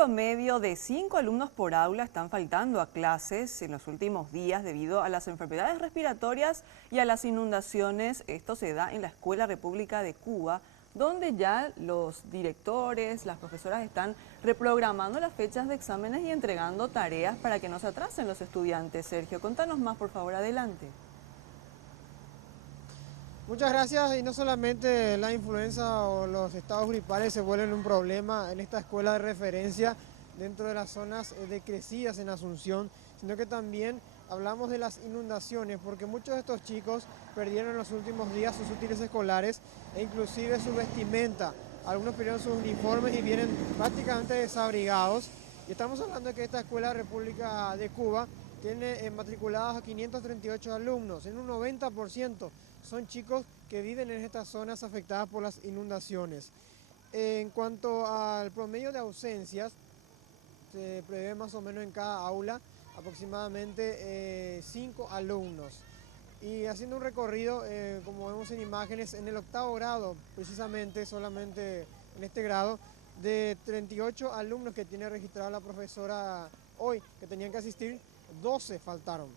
promedio de 5 alumnos por aula están faltando a clases en los últimos días debido a las enfermedades respiratorias y a las inundaciones. Esto se da en la Escuela República de Cuba, donde ya los directores, las profesoras están reprogramando las fechas de exámenes y entregando tareas para que no se atrasen los estudiantes. Sergio, contanos más, por favor, adelante. Muchas gracias. Y no solamente la influenza o los estados gripales se vuelven un problema en esta escuela de referencia dentro de las zonas decrecidas en Asunción, sino que también hablamos de las inundaciones, porque muchos de estos chicos perdieron en los últimos días sus útiles escolares e inclusive su vestimenta. Algunos perdieron sus uniformes y vienen prácticamente desabrigados. Y estamos hablando de que esta Escuela República de Cuba tiene matriculados a 538 alumnos, en un 90% son chicos que viven en estas zonas afectadas por las inundaciones. En cuanto al promedio de ausencias, se prevé más o menos en cada aula aproximadamente 5 alumnos. Y haciendo un recorrido, como vemos en imágenes, en el octavo grado, precisamente solamente en este grado, de 38 alumnos que tiene registrada la profesora hoy, que tenían que asistir, 12 faltaron.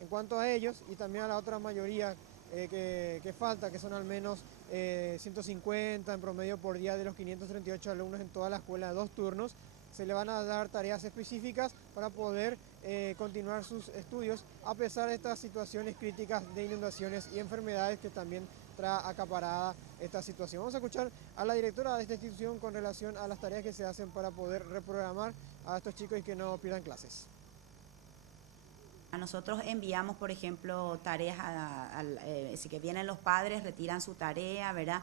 En cuanto a ellos, y también a la otra mayoría que falta, que son al menos 150 en promedio por día de los 538 alumnos en toda la escuela de 2 turnos, se le van a dar tareas específicas para poder continuar sus estudios a pesar de estas situaciones críticas de inundaciones y enfermedades que también trae acaparada esta situación. Vamos a escuchar a la directora de esta institución con relación a las tareas que se hacen para poder reprogramar a estos chicos y que no pierdan clases. Nosotros enviamos, por ejemplo, tareas, si que vienen los padres, retiran su tarea, ¿verdad?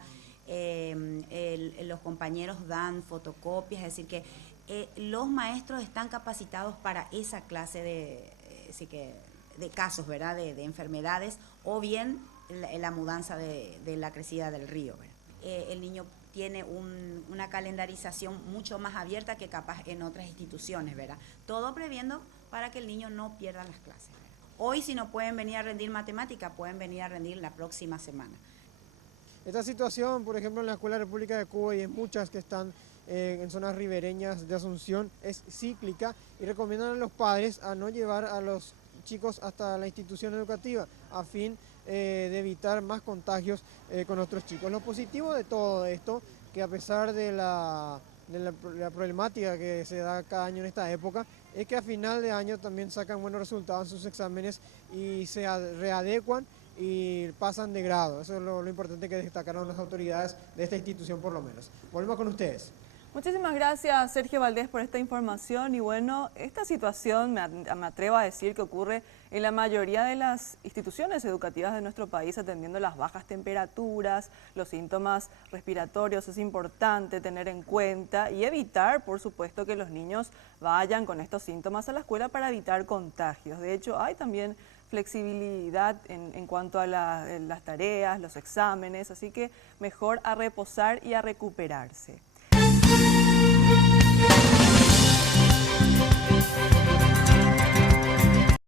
Los compañeros dan fotocopias, es decir, que los maestros están capacitados para esa clase de casos, ¿verdad? De enfermedades, o bien la mudanza de la crecida del río, ¿verdad? El niño tiene una calendarización mucho más abierta que capaz en otras instituciones, ¿verdad? Todo previendo para que el niño no pierda las clases, ¿verdad? Hoy, si no pueden venir a rendir matemática, pueden venir a rendir la próxima semana. Esta situación, por ejemplo, en la Escuela República de Cuba y en muchas que están en zonas ribereñas de Asunción, es cíclica y recomiendan a los padres a no llevar a los chicos hasta la institución educativa a fin de evitar más contagios con otros chicos. Lo positivo de todo esto, que a pesar de la problemática que se da cada año en esta época, es que a final de año también sacan buenos resultados en sus exámenes y se readecuan y pasan de grado. Eso es lo importante que destacaron las autoridades de esta institución por lo menos. Volvemos con ustedes. Muchísimas gracias, Sergio Valdés, por esta información. Y bueno, esta situación me atrevo a decir que ocurre en la mayoría de las instituciones educativas de nuestro país, atendiendo las bajas temperaturas, los síntomas respiratorios. Es importante tener en cuenta y evitar, por supuesto, que los niños vayan con estos síntomas a la escuela para evitar contagios. De hecho, hay también flexibilidad en cuanto a las tareas, los exámenes, así que mejor a reposar y a recuperarse.